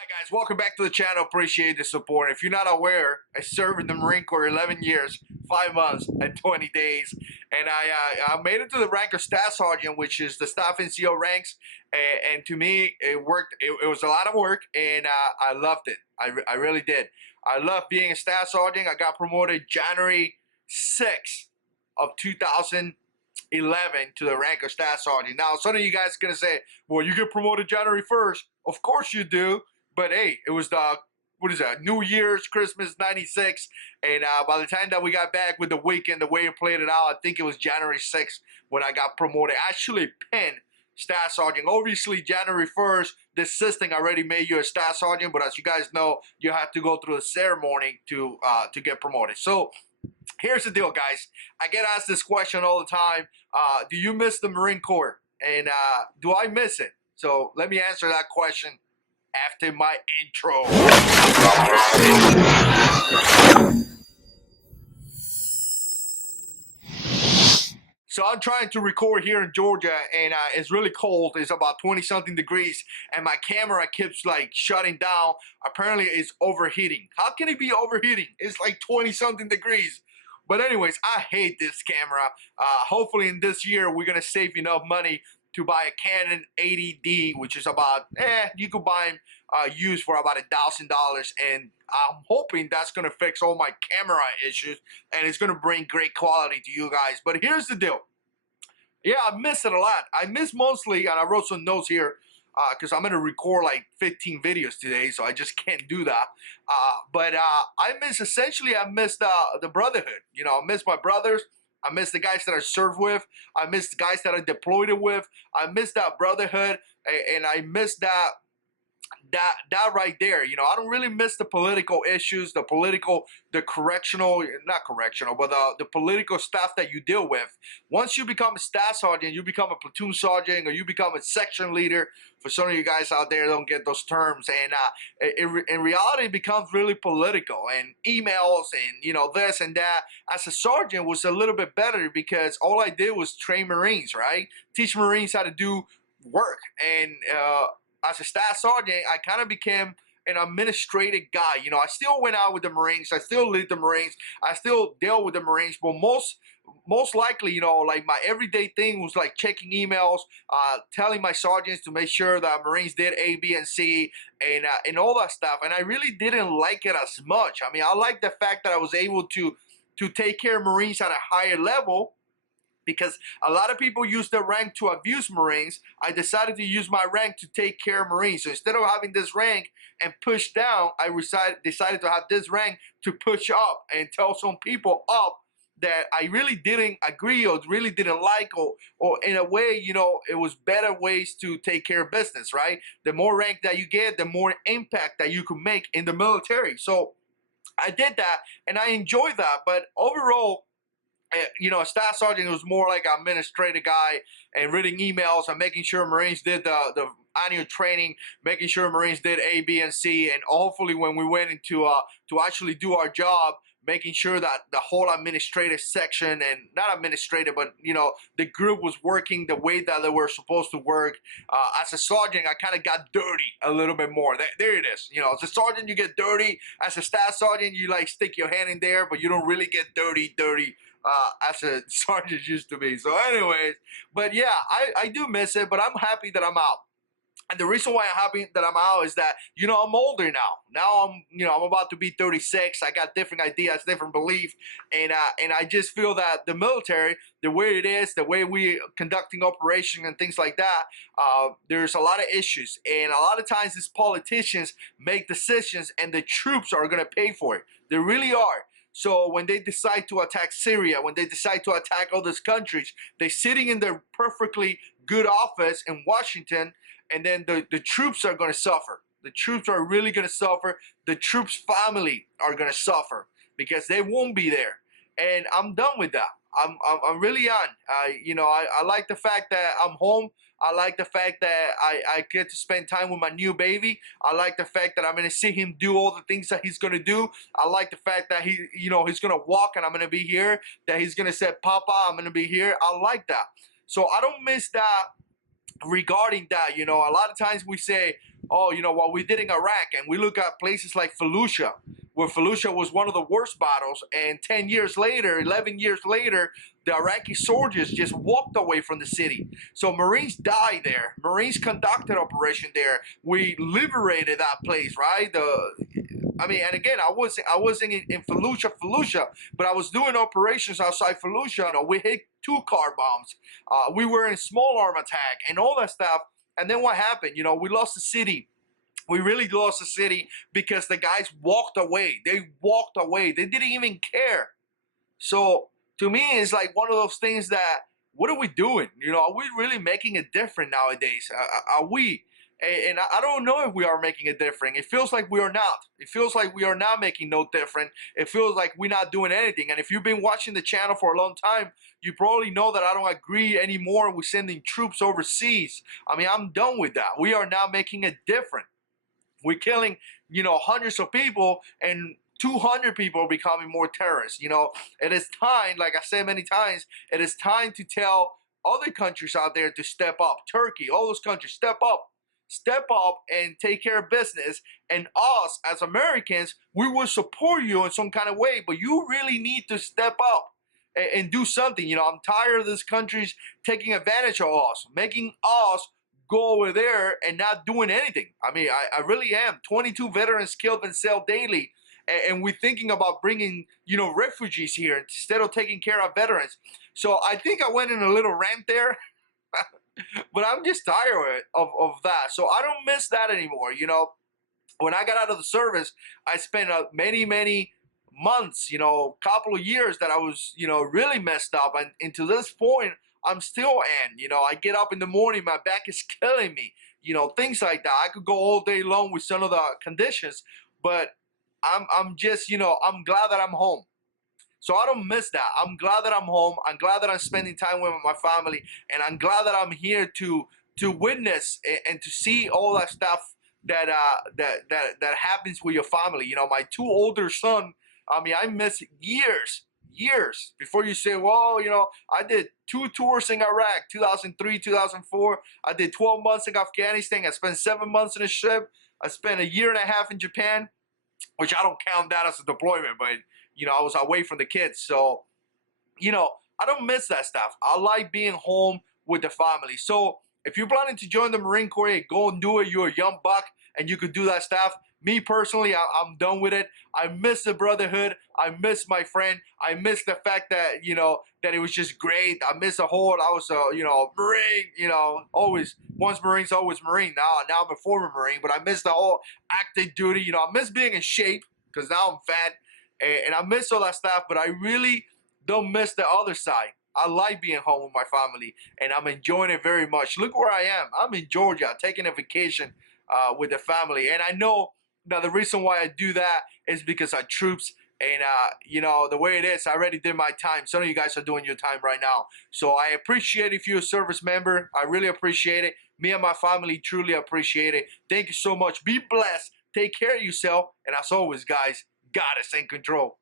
Hi guys, welcome back to the channel. Appreciate the support. If you're not aware, I served in the Marine Corps 11 years, 5 months, and 20 days, and I made it to the rank of Staff Sergeant, which is the Staff NCO ranks. And to me, it worked. It was a lot of work, and I loved it. I really did. I loved being a Staff Sergeant. I got promoted January 6th of 2011 to the rank of Staff Sergeant. Now, some of you guys are gonna say, "Well, you get promoted January 1st." Of course you do. But hey, it was what is that? New Year's, Christmas '96, and by the time that we got back with the weekend, the way it played it out, I think it was January 6th when I got promoted. Actually, pinned Staff Sergeant. Obviously, January 1st, this system already made you a Staff Sergeant, but as you guys know, you have to go through the ceremony to get promoted. So here's the deal, guys. I get asked this question all the time. Do you miss the Marine Corps? And do I miss it? So let me answer that question after my intro. So I'm trying to record here in Georgia, and it's really cold. It's about 20 something degrees, and my camera keeps like shutting down. Apparently it's overheating. How can it be overheating? It's like 20 something degrees. But anyways, I hate this camera. Hopefully in this year we're gonna save enough money to buy a Canon 80D, which is about, you could buy them used for about $1,000, and I'm hoping that's gonna fix all my camera issues, and it's gonna bring great quality to you guys. But here's the deal. Yeah, I miss it a lot. I miss mostly, and I wrote some notes here, because I'm gonna record like 15 videos today, so I just can't do that. But I miss, essentially, I miss the brotherhood. You know, I miss my brothers. I miss the guys that I served with. I miss the guys that I deployed it with. I miss that brotherhood, and I miss that right there. You know, I don't really miss the political issues, the correctional, not correctional, but the political stuff that you deal with. Once you become a staff sergeant, you become a platoon sergeant, or you become a section leader. For some of you guys out there, don't get those terms, and in reality, it becomes really political, and emails, and you know, this and that. As a sergeant, was a little bit better because all I did was train Marines, right? Teach Marines how to do work, and as a staff sergeant, I kind of became an administrative guy. You know, I still went out with the Marines. I still lead the Marines. I still dealt with the Marines. But most likely, you know, like my everyday thing was like checking emails, telling my sergeants to make sure that Marines did A, B, and C, and all that stuff. And I really didn't like it as much. I mean, I like the fact that I was able to take care of Marines at a higher level, because a lot of people use their rank to abuse Marines. I decided to use my rank to take care of Marines. So instead of having this rank and push down, I decided to have this rank to push up and tell some people up that I really didn't agree or really didn't like, or in a way, you know, it was better ways to take care of business, right? The more rank that you get, the more impact that you can make in the military. So I did that, and I enjoyed that. But overall, you know, a staff sergeant was more like an administrative guy and reading emails and making sure Marines did the annual training, making sure Marines did A, B, and C, and hopefully when we went into to actually do our job, making sure that the whole administrative section, and not administrative, but you know, the group was working the way that they were supposed to work. As a sergeant, I kind of got dirty a little bit more. There it is. You know, as a sergeant, you get dirty. As a staff sergeant, you like stick your hand in there, but you don't really get dirty as a sergeant used to be. So anyways, but yeah, I do miss it, but I'm happy that I'm out. And the reason why I'm happy that I'm out is that, you know, I'm older now. Now I'm about to be 36. I got different ideas, different beliefs, and I just feel that the military, the way it is, the way we conducting operation and things like that, there's a lot of issues, and a lot of times these politicians make decisions, and the troops are gonna pay for it. They really are. So when they decide to attack Syria, when they decide to attack all these countries, they're sitting in their perfectly good office in Washington, and then the troops are going to suffer. The troops are really going to suffer. The troops' family are going to suffer because they won't be there. And I'm done with that. I'm really on. You know, I like the fact that I'm home. I like the fact that I get to spend time with my new baby. I like the fact that I'm going to see him do all the things that he's going to do. I like the fact that he's going to walk and I'm going to be here, that he's going to say, Papa, I'm going to be here. I like that. So I don't miss that regarding that. You know, a lot of times we say, oh, you know, what we did in Iraq, and we look at places like Fallujah, where Fallujah was one of the worst battles, and 10 years later, 11 years later, the Iraqi soldiers just walked away from the city. So Marines died there. Marines conducted operation there. We liberated that place, right? I mean, and again, I wasn't in Fallujah, but I was doing operations outside Fallujah. You know, we hit 2 car bombs. We were in small arm attack and all that stuff. And then what happened? You know, we lost the city. We really lost the city because the guys walked away. They walked away. They didn't even care. So to me, it's like one of those things that, what are we doing? You know, are we really making a difference nowadays? Are we? And I don't know if we are making a difference. It feels like we are not. It feels like we are not making no difference. It feels like we're not doing anything. And if you've been watching the channel for a long time, you probably know that I don't agree anymore with sending troops overseas. I mean, I'm done with that. We are now making a difference. We're killing, you know, hundreds of people, and 200 people are becoming more terrorists. You know, it is time, like I said many times, it is time to tell other countries out there to step up. Turkey, all those countries, step up. Step up and take care of business. And us, as Americans, we will support you in some kind of way, but you really need to step up and do something. You know, I'm tired of these countries taking advantage of us, making us go over there and not doing anything. I mean, I really am. 22 veterans killed themselves daily, and we're thinking about bringing, you know, refugees here instead of taking care of veterans. So I think I went in a little rant there, but I'm just tired of that. So I don't miss that anymore. You know, when I got out of the service, I spent many months, you know, couple of years that I was, you know, really messed up, and to this point, I'm still in. You know, I get up in the morning, my back is killing me. You know, things like that. I could go all day long with some of the conditions, but I'm just, you know, I'm glad that I'm home. So I don't miss that. I'm glad that I'm home. I'm glad that I'm spending time with my family, and I'm glad that I'm here to witness and to see all that stuff that happens with your family. You know, my 2 older sons. I mean, I miss years before you say, well, you know, I did 2 tours in Iraq, 2003, 2004. I did 12 months in Afghanistan. I spent 7 months in a ship. I spent a year and a half in Japan, which I don't count that as a deployment, but you know, I was away from the kids. So, you know, I don't miss that stuff. I like being home with the family. So if you're planning to join the Marine Corps, go and do it. You're a young buck and you could do that stuff. Me personally, I'm done with it. I miss the brotherhood. I miss my friend. I miss the fact that, you know, that it was just great. I miss the whole, I was a, you know, Marine, you know, always, once Marine's always Marine. Now I'm a former Marine, but I miss the whole active duty. You know, I miss being in shape because now I'm fat, and I miss all that stuff, but I really don't miss the other side. I like being home with my family, and I'm enjoying it very much. Look where I am. I'm in Georgia, taking a vacation with the family, and I know now the reason why I do that is because our troops, and you know, the way it is, I already did my time. Some of you guys are doing your time right now, so I appreciate if you're a service member. I really appreciate it. Me and my family truly appreciate it. Thank you so much. Be blessed. Take care of yourself, and as always, guys, God is in control.